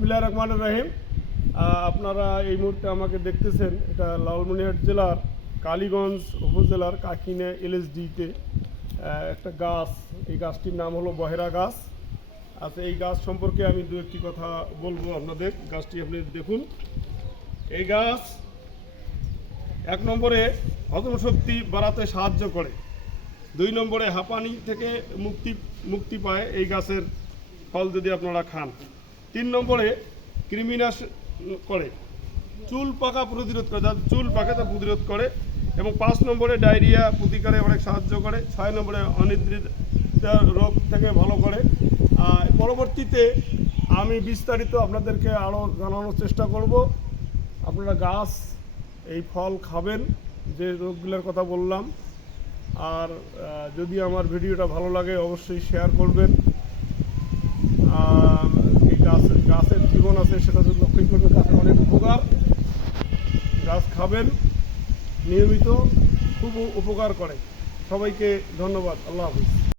বিসমিল্লাহ রহমান রাহিম। আপনারা এই মুহূর্তে আমাকে দেখতেছেন, এটা লালমনিরহাট জেলার কালীগঞ্জ উপজেলার কাকিনে এলএসডিতে। একটা গাছ, এই গাছটির নাম হলো বহেরা গাছ। আচ্ছা এই গাছ সম্পর্কে আমি দু একটি কথা বলব আপনাদের। গাছটি আপনি দেখুন। এই গাছ এক নম্বরে হজম শক্তি বাড়াতে সাহায্য করে। দুই নম্বরে হাঁপানি থেকে মুক্তি মুক্তি পায় এই গাছের ফল যদি আপনারা খান। তিন নম্বরে কৃমিনাশ করে। চুল পাকা প্রতিরোধ করে, যার চুল পাকে তা প্রতিরোধ করে এবং পাঁচ নম্বরে ডায়রিয়া প্রতিকারে অনেক সাহায্য করে, ছয় নম্বরে অনিদ্রিত রোগ থেকে ভালো করে। পরবর্তীতে আমি বিস্তারিত আপনাদেরকে আরও জানানোর চেষ্টা করব। আপনারা গাছ, এই ফল খাবেন, যে রোগগুলোর কথা বললাম। আর যদি আমার ভিডিওটা ভালো লাগে অবশ্যই শেয়ার করবেন আর এই গাছ গাছের জীবন আছে সেটা যদি লক্ষ্য করবেন গাছের অনেক উপকার গাছ খাবেন নিয়মিত খুব উপকার করে। সবাইকে ধন্যবাদ। আল্লাহ হাফিজ।